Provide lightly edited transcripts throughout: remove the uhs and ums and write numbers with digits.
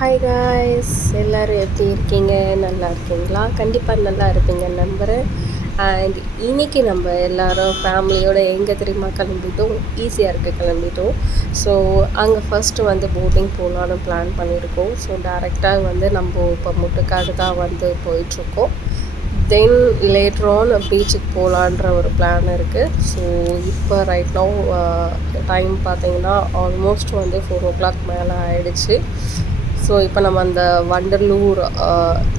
Hi guys, எல்லோரும் எப்படி இருக்கீங்க? நல்லா இருக்கீங்களா? கண்டிப்பாக நல்லா இருப்பீங்கன்னு நம்புகிறேன். அண்ட் இன்றைக்கி நம்ம எல்லோரும் ஃபேமிலியோடு எங்கே தெரியுமா கிளம்பிட்டோம்? ஈஸியாக இருக்க கிளம்பிட்டோம். ஸோ அங்கே ஃபஸ்ட்டு வந்து போட்டிங் போகலான்னு பிளான் பண்ணியிருக்கோம். ஸோ டேரெக்டாக வந்து நம்ம இப்போ முட்டுக்காடு தான் வந்து போயிட்டுருக்கோம். தென் லேட்ரான் பீச்சுக்கு போகலான்ற ஒரு பிளான் இருக்குது. ஸோ இப்போ ரைட் நவ் டைம் பார்த்திங்கன்னா ஆல்மோஸ்ட் வந்து 4 o'clock மேலே ஆகிடுச்சு. ஸோ இப்போ நம்ம அந்த வண்டலூர்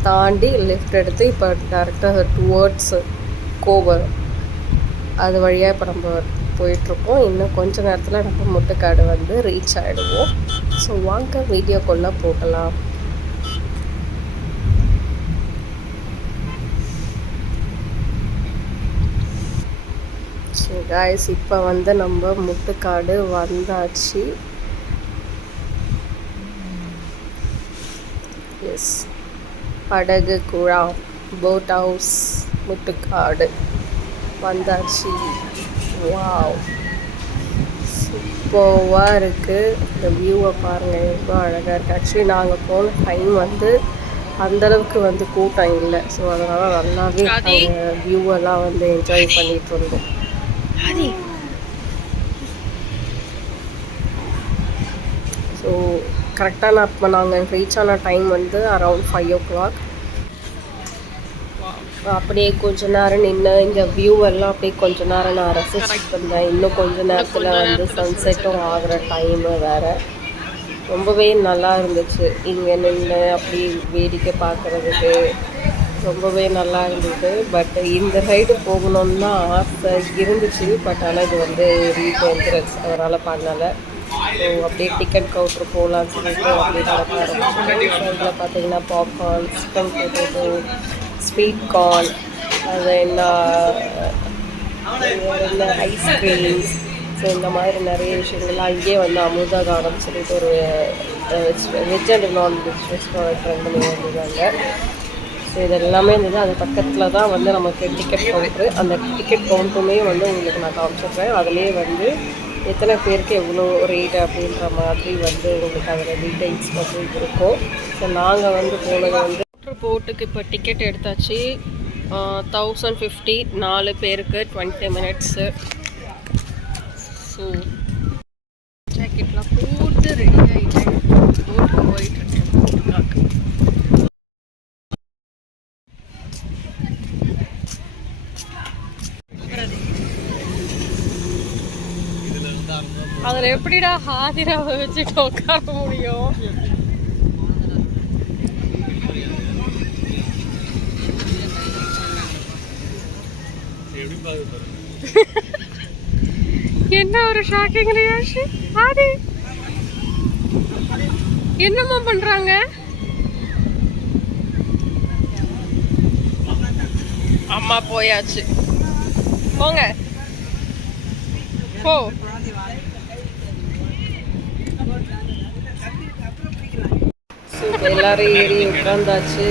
தாண்டி லெஃப்ட் எடுத்து இப்போ டேரெக்டாக டுவர்ட்ஸ் கோவர் அது வழியாக இப்போ நம்ம போயிட்டுருக்கோம். இன்னும் கொஞ்ச நேரத்தில் நம்ம முட்டுக்காடு வந்து ரீச் ஆகிடுவோம். ஸோ வாங்க வீடியோக்குள்ளே போகலாம். ஸோ காய்ஸ், இப்போ வந்து நம்ம முட்டுக்காடு வந்தாச்சு. எஸ், படகு குழா போட் ஹவுஸ் முட்டுக்காடு வந்தாச்சு. வாவ், சூப்பராக இருக்குது. இந்த வியூவை பாருங்கள், எவ்வளோ அழகாக இருக்குது. ஆக்சுவலி நாங்கள் போன டைம் வந்து அந்தளவுக்கு வந்து கூட்டம் இல்லை. ஸோ அதனால் நல்லாவே அந்த வியூவெல்லாம் வந்து என்ஜாய் பண்ணிகிட்டு இருந்தோம். ஸோ கரெக்டாக இப்போ நாங்கள் ரீச் ஆன டைம் வந்து அரவுண்ட் 5 o'clock. அப்படியே கொஞ்ச நேரம் நின்று இந்த வியூவெல்லாம் அப்படியே கொஞ்ச நேரம் நான் ரசிச்சுட்டு இருந்தேன். இன்னும் கொஞ்ச நேரத்தில் வந்து சன்செட்டும் ஆகிற டைமு வேறு. ரொம்பவே நல்லா இருந்துச்சு இங்கே நின்று அப்படி வேடிக்கை பார்க்குறதுக்கு. ரொம்பவே நல்லா இருந்தது. பட் இந்த சைடு போகணுன்னு தான் ஆசை இருந்துச்சு. பட் ஆனால் இது வந்து ரீடேஞ்சரஸ், அதனால் பண்ணலை. ஸோ அப்படியே டிக்கெட் கவுண்டர் போகலான்னு சொல்லிட்டு அப்படியே நடக்க ஆரம்பிச்சோம். சைடில் பார்த்தீங்கன்னா popcorn, chicken potato, sweet corn, அது என்ன ஐஸ்கிரீம்ஸ், ஸோ இந்த மாதிரி நிறைய விஷயங்கள்லாம் இங்கேயே வந்து அமுதா கார்டன் சொல்லிட்டு ஒரு வெஜ் அண்ட் நான்வெஜ் ரெஸ்டாரண்ட் ரெண்டு வந்துருக்காங்க. ஸோ இது எல்லாமே இருந்தது. அது பக்கத்தில் தான் வந்து நமக்கு டிக்கெட் கவுண்ட்ரு. அந்த டிக்கெட் கவுண்டருமே வந்து உங்களுக்கு நான் காமிச்சிடுறேன். அதுலேயே வந்து எத்தனை பேருக்கு எவ்வளோ ரேட் அப்படின்ற மாதிரி வந்து உங்களுக்கு அதில் டீட்டெயில்ஸ் வந்து இருக்கும். ஸோ நாங்கள் வந்து போனது வந்து போட்டுக்கு இப்போ டிக்கெட் எடுத்தாச்சு. 1050 4 பேருக்கு 20 minutes. ஸோ ஜாக்கெட்லாம் போட்டு ரெடி ஆகிட்டேன். போட்டு போயிட்டுருக்கேன். அதில் எப்படிடா ஹாதிராவை வச்சுட்டு உட்கார முடியும்? என்ன ஒரு ஷாக்கிங் ரியாக்ஷன். ஆதி என்னம்மா பண்றாங்க? அம்மா போயாச்சு, போங்க போ. எல்லாரும் ஏறி உட்காந்தாச்சு.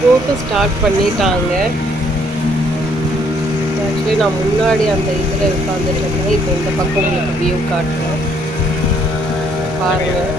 போட்டு ஸ்டார்ட் பண்ணிட்டாங்க. ஆக்சுவலி நான் முன்னாடி அந்த இதில் உட்காந்துருக்கேன். இப்போ இந்த பக்கம் உங்களுக்கு வியூ காட்டுறேன் பாருங்கள்.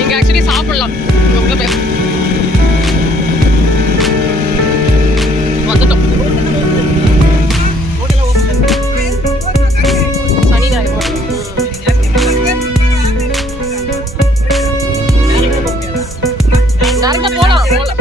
இங்க ஆக்சுவலி சாப்பிடலாம் வந்துட்டோம். சனி ஞாயிறு நிறைய போலாம் போலாம்.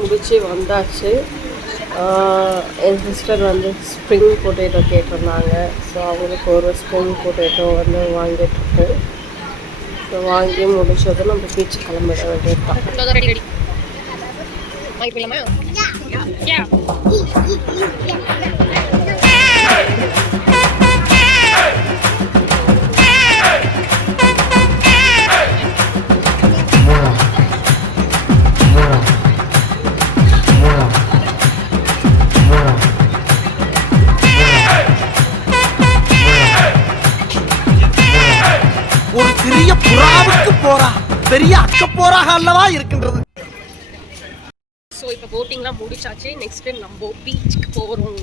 முடிச்சு வந்தாச்சு. என் சிஸ்டர் வந்து ஸ்ப்ரிங் பொட்டேட்டோ கேட்டிருந்தாங்க. ஸோ அவங்களுக்கு ஒரு ஸ்ப்ரிங் பொட்டேட்டோ வந்து வாங்கிட்டுருக்கு. ஸோ வாங்கி முடிச்சதும் நம்ம பீச் கிளம்பிட வேண்டியது தான். ஒரு சிறிய புறாவுக்கு போறா பெரிய அக்க போறாக அல்லவா இருக்கின்றது. ஸோ இப்போ போட்டிங்லாம் முடிச்சாச்சு. நெக்ஸ்ட் டைம் நம்ம பீச்சுக்கு போகிறோம்.